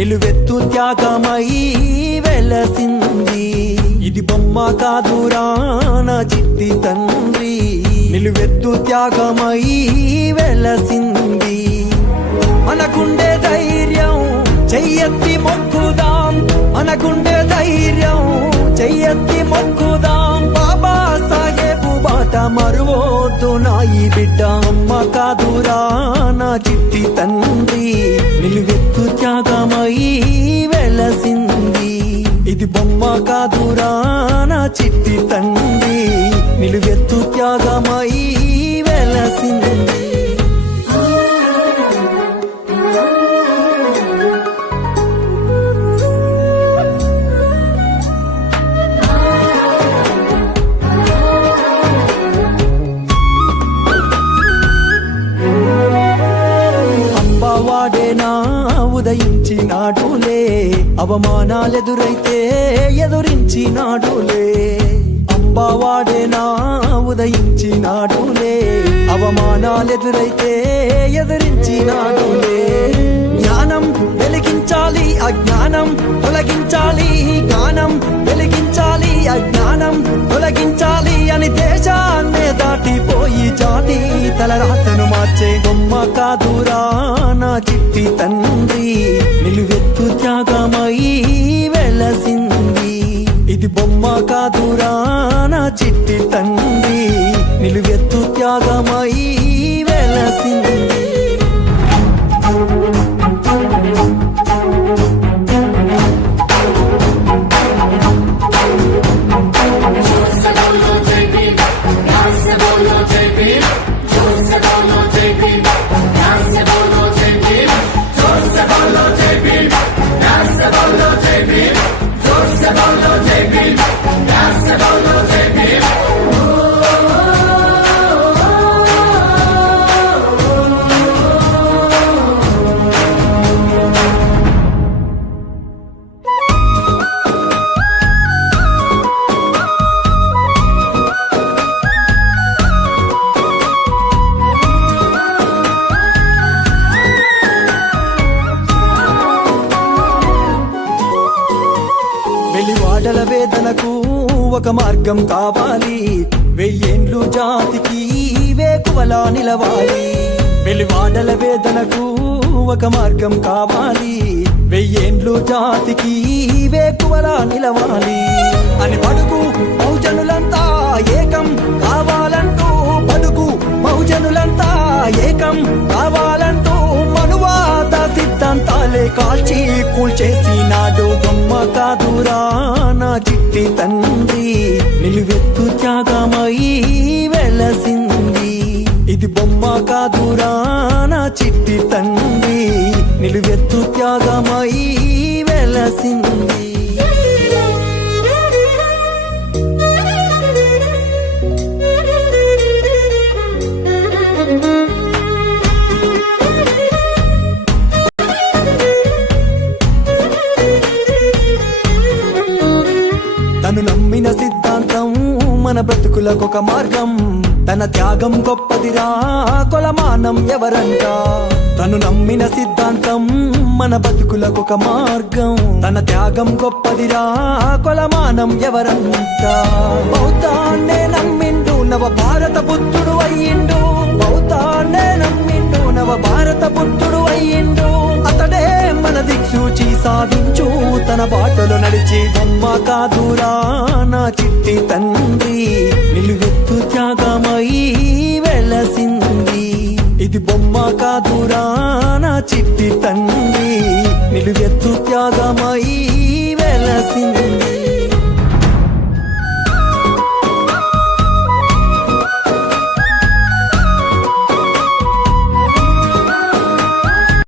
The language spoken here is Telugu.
నిలువెత్తు త్యాగమై వెలసింది. ఇది బొమ్మ కాదురా నా చిట్టి తండ్రి, నిలువెత్తు త్యాగమై వెలసింది. మనకుండే ధైర్యం చెయ్యెత్తి మొక్కుదాం, మనకుండే ధైర్యం చెయ్యెత్తి మొక్కుదాం. బాబా సాహెబు బాట మరువొద్దు నా ఈ బిడ్డ. అమ్మ కాదురా నా చిట్టి తండ్రి, నిలువెత్తు త్యాగమై వెలసింది. ఇది బొమ్మ కాదురా నా చిట్టి తండ్రి, నిలువెత్తు త్యాగమై వెలసింది. వాడేనా ఉదయించినాడులే, అవమానాలెదురైతే ఎదురించినాడులే. అంబావాడేనా ఉదయించినాడులే, అవమానాలెదురైతే ఎదురించినాడులే. జ్ఞానం వెలిగించాలి అజ్ఞానం తొలగించాలి, జ్ఞానం వెలిగించాలి అజ్ఞానం తొలగించాలి అని దేశాన్నే దాటిపోయి జాతి తలరాతను మార్చే బొమ్మ కాదురా నా చిట్టి తండ్రి, నిలువెత్తు త్యాగమై వెలసింది. ఇది బొమ్మ కాదురా నా చిట్టి తండ్రి, నిలువెత్తు త్యాగమై వెలసింది. వెలివాడల వేదనకు ఒక మార్గం కావాలి, వెయ్యేండ్లు జాతికి వేకువలా నిలవాలి. వెలివాడల వేదనకు ఒక మార్గం కావాలి, వెయ్యేండ్లు జాతికి వేకువలా నిలవాలి. అని బడుగు బహుజనులంతా ఏకం కావాలంటూ, బడుగు బహుజనులంతా ఏకం కావాలంటూ మనువాద సిద్ధాంతాలే కాల్చి కూల్చేసినాడు. బొమ్మ కాదురా నా చిట్టి తండ్రి, నిలువెత్తు త్యాగమై వెలసింది. ఇది బొమ్మ కాదురా నా చిట్టి తండ్రి, నిలువెత్తు త్యాగమై వెలసింది. తను నమ్మిన సిద్ధాంతం మన బ్రతుకులకొక మార్గం, తన త్యాగం గొప్పదిరా కొలమానం ఎవరంట. తను నమ్మిన సిద్ధాంతం మన బతుకులకొక మార్గం, తన త్యాగం గొప్పదిరా కొలమానం ఎవరంట. బౌద్ధాన్నే నమ్మిండు నవ భారత బుద్ధుడు అయ్యిండు, బౌద్ధాన్నే నమ్మిండు నవ భారత బుద్ధుడు అయ్యిండు. అతడే మన దిక్సూచి సాధించు తన బాటలో నడిచి. బొమ్మ కాదురా నా చిట్టి తండ్రి, నిలువెత్తు త్యాగమై వెలసింది. ఇది బొమ్మ కాదురా నా చిట్టి తండ్రి, నిలువెత్తు త్యాగమై వెలసింది.